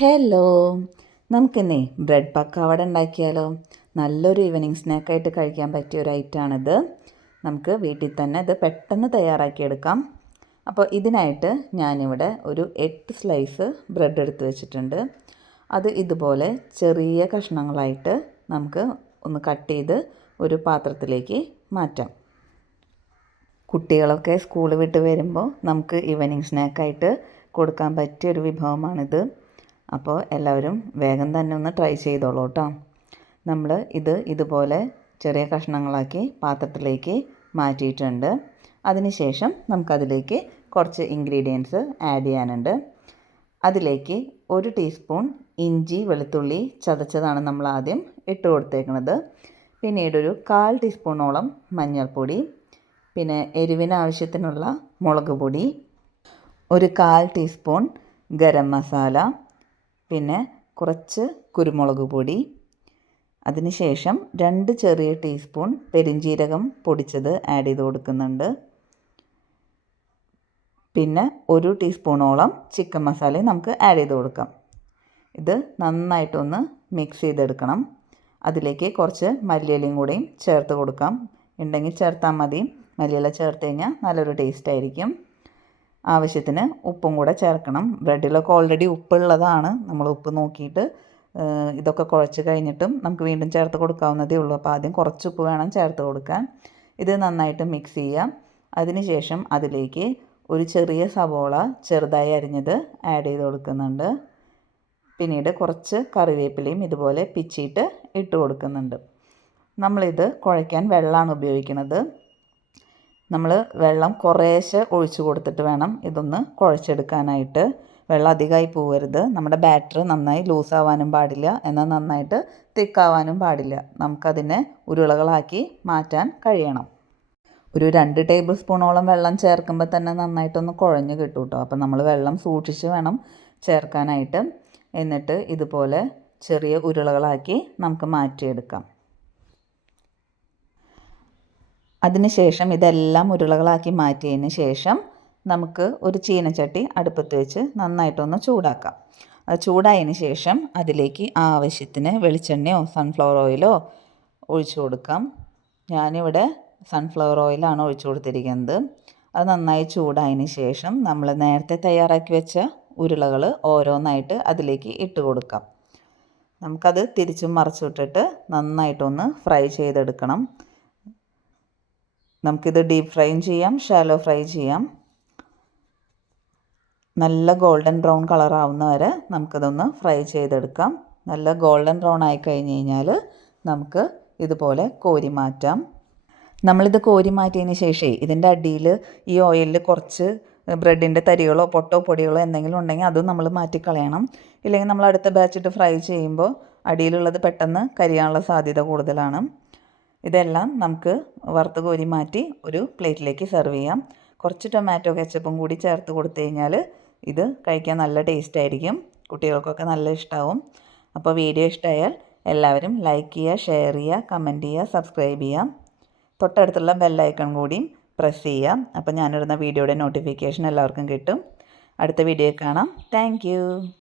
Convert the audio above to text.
Hello, നമുക്കിന്നേ bread pakkavada ഉണ്ടാക്കിയാലോ? നല്ലൊരു evening സ്നാക്കായിട്ട് കഴിക്കാൻ പറ്റിയ ഒരു ഐറ്റമാണിത്. നമുക്ക് വീട്ടിൽ തന്നെ ഇത് പെട്ടെന്ന് തയ്യാറാക്കിയെടുക്കാം. അപ്പോൾ ഇതിനായിട്ട് ഞാനിവിടെ ഒരു 8 സ്ലൈസ് ബ്രെഡ് എടുത്ത് വെച്ചിട്ടുണ്ട്. അത് ഇതുപോലെ ചെറിയ കഷ്ണങ്ങളായിട്ട് നമുക്ക് ഒന്ന് കട്ട് ചെയ്ത് ഒരു പാത്രത്തിലേക്ക് മാറ്റാം. കുട്ടികളൊക്കെ സ്കൂൾ വിട്ട് വരുമ്പോൾ നമുക്ക് ഈവനിങ് സ്നാക്കായിട്ട് കൊടുക്കാൻ പറ്റിയൊരു വിഭവമാണിത്. അപ്പോൾ എല്ലാവരും വേഗം തന്നെ ഒന്ന് ട്രൈ ചെയ്തോളൂ കേട്ടോ. നമ്മൾ ഇതുപോലെ ചെറിയ കഷ്ണങ്ങളാക്കി പാത്രത്തിലേക്ക് മാറ്റിയിട്ടുണ്ട്. അതിനുശേഷം നമുക്കതിലേക്ക് കുറച്ച് ഇൻഗ്രീഡിയൻസ് ആഡ് ചെയ്യാനുണ്ട്. അതിലേക്ക് 1 ടീസ്പൂൺ ഇഞ്ചി വെളുത്തുള്ളി ചതച്ചതാണ് നമ്മൾ ആദ്യം ഇട്ട് കൊടുത്തേക്കുന്നത്. പിന്നീട് ഒരു 1/4 ടീസ്പൂണോളം മഞ്ഞൾപ്പൊടി, പിന്നെ എരിവിന് ആവശ്യത്തിനുള്ള മുളക് പൊടി, ഒരു 1/4 ടീസ്പൂൺ ഗരം മസാല, പിന്നെ കുറച്ച് കുരുമുളക് പൊടി, അതിനുശേഷം 2 ചെറിയ ടീസ്പൂൺ പെരുംജീരകം പൊടിച്ചത് ആഡ് ചെയ്ത് കൊടുക്കുന്നുണ്ട്. പിന്നെ 1 ടീസ്പൂണോളം ചിക്കൻ മസാലയും നമുക്ക് ആഡ് ചെയ്ത് കൊടുക്കാം. ഇത് നന്നായിട്ടൊന്ന് മിക്സ് ചെയ്തെടുക്കണം. അതിലേക്ക് കുറച്ച് മല്ലിയിലയും കൂടെയും ചേർത്ത് കൊടുക്കാം. ഉണ്ടെങ്കിൽ ചേർത്താൽ മതി. മല്ലിയില ചേർത്ത് കഴിഞ്ഞാൽ നല്ലൊരു ടേസ്റ്റ് ആയിരിക്കും. ആവശ്യത്തിന് ഉപ്പും കൂടെ ചേർക്കണം. ബ്രെഡിലൊക്കെ ഓൾറെഡി ഉപ്പുള്ളതാണ്. നമ്മൾ ഉപ്പ് നോക്കിയിട്ട് ഇതൊക്കെ കുഴച്ച് കഴിഞ്ഞിട്ടും നമുക്ക് വീണ്ടും ചേർത്ത് കൊടുക്കാവുന്നതേ ഉള്ളൂ. അപ്പോൾ ആദ്യം കുറച്ച് ഉപ്പ് വേണം ചേർത്ത് കൊടുക്കാൻ. ഇത് നന്നായിട്ട് മിക്സ് ചെയ്യാം. അതിനുശേഷം അതിലേക്ക് ഒരു ചെറിയ സവോള ചെറുതായി അരിഞ്ഞത് ആഡ് ചെയ്ത് കൊടുക്കുന്നുണ്ട്. പിന്നീട് കുറച്ച് കറിവേപ്പിലയും ഇതുപോലെ പിച്ചിയിട്ട് ഇട്ട് കൊടുക്കുന്നുണ്ട്. നമ്മളിത് കുഴയ്ക്കാൻ വെള്ളമാണ് ഉപയോഗിക്കുന്നത്. നമ്മൾ വെള്ളം കുറേശ്ശെ ഒഴിച്ച് കൊടുത്തിട്ട് വേണം ഇതൊന്ന് കുഴച്ചെടുക്കാനായിട്ട്. വെള്ളം അധികമായി പോകരുത്. നമ്മുടെ ബാറ്റർ നന്നായി ലൂസാവാനും പാടില്ല, എന്നാൽ നന്നായിട്ട് തിക്കാവാനും പാടില്ല. നമുക്കതിനെ ഉരുളകളാക്കി മാറ്റാൻ കഴിയണം. ഒരു 2 ടേബിൾ സ്പൂണോളം വെള്ളം ചേർക്കുമ്പോൾ തന്നെ നന്നായിട്ടൊന്ന് കുഴഞ്ഞ് കിട്ടും കേട്ടോ. അപ്പോൾ നമ്മൾ വെള്ളം സൂക്ഷിച്ച് വേണം ചേർക്കാനായിട്ട്. എന്നിട്ട് ഇതുപോലെ ചെറിയ ഉരുളകളാക്കി നമുക്ക് മാറ്റിയെടുക്കാം. അതിനുശേഷം ഇതെല്ലാം ഉരുളകളാക്കി മാറ്റിയതിന് ശേഷം നമുക്ക് ഒരു ചീനച്ചട്ടി അടുപ്പത്ത് വെച്ച് നന്നായിട്ടൊന്ന് ചൂടാക്കാം. അത് ചൂടായതിന് ശേഷം അതിലേക്ക് ആവശ്യത്തിന് വെളിച്ചെണ്ണയോ സൺഫ്ലവർ ഓയിലോ ഒഴിച്ചു കൊടുക്കാം. ഞാനിവിടെ സൺഫ്ലവർ ഓയിലാണ് ഒഴിച്ചു കൊടുത്തിരിക്കുന്നത്. അത് നന്നായി ചൂടായതിന് ശേഷം നമ്മൾ നേരത്തെ തയ്യാറാക്കി വെച്ച ഉരുളകൾ ഓരോന്നായിട്ട് അതിലേക്ക് ഇട്ട് കൊടുക്കാം. നമുക്കത് തിരിച്ചും മറിച്ചിട്ടിട്ട് നന്നായിട്ടൊന്ന് ഫ്രൈ ചെയ്തെടുക്കണം. നമുക്കിത് ഡീപ്പ് ഫ്രൈയും ചെയ്യാം, ഷാലോ ഫ്രൈ ചെയ്യാം. നല്ല ഗോൾഡൻ ബ്രൗൺ കളർ ആവുന്ന വരെ നമുക്കിതൊന്ന് ഫ്രൈ ചെയ്തെടുക്കാം. നല്ല ഗോൾഡൻ ബ്രൗൺ ആയി കഴിഞ്ഞ് കഴിഞ്ഞാൽ നമുക്ക് ഇതുപോലെ കോരി മാറ്റാം. നമ്മളിത് കോരി മാറ്റിയതിന് ശേഷം ഇതിൻ്റെ അടിയിൽ ഈ ഓയിലിൽ കുറച്ച് ബ്രെഡിൻ്റെ തരികളോ പൊട്ടോ പൊടികളോ എന്തെങ്കിലും ഉണ്ടെങ്കിൽ അതും നമ്മൾ മാറ്റിക്കളയണം. ഇല്ലെങ്കിൽ നമ്മൾ അടുത്ത ബാച്ചിട്ട് ഫ്രൈ ചെയ്യുമ്പോൾ അടിയിലുള്ളത് പെട്ടെന്ന് കരിയാനുള്ള സാധ്യത കൂടുതലാണ്. ഇതെല്ലാം നമുക്ക് വറുത്ത് കോരി മാറ്റി ഒരു പ്ലേറ്റിലേക്ക് സെർവ് ചെയ്യാം. കുറച്ച് ടൊമാറ്റോ കെച്ചപ്പും കൂടി ചേർത്ത് കൊടുത്തു കഴിഞ്ഞാൽ ഇത് കഴിക്കാൻ നല്ല ടേസ്റ്റ് ആയിരിക്കും. കുട്ടികൾക്കൊക്കെ നല്ല ഇഷ്ടമാവും. അപ്പോൾ വീഡിയോ ഇഷ്ടമായാൽ എല്ലാവരും ലൈക്ക് ചെയ്യുക, ഷെയർ ചെയ്യുക, കമൻറ്റ് ചെയ്യുക, സബ്സ്ക്രൈബ് ചെയ്യുക. തൊട്ടടുത്തുള്ള ബെല്ലൈക്കൺ കൂടിയും പ്രസ് ചെയ്യുക. അപ്പോൾ ഞാനിടുന്ന വീഡിയോയുടെ നോട്ടിഫിക്കേഷൻ എല്ലാവർക്കും കിട്ടും. അടുത്ത വീഡിയോയിൽ കാണാം. താങ്ക്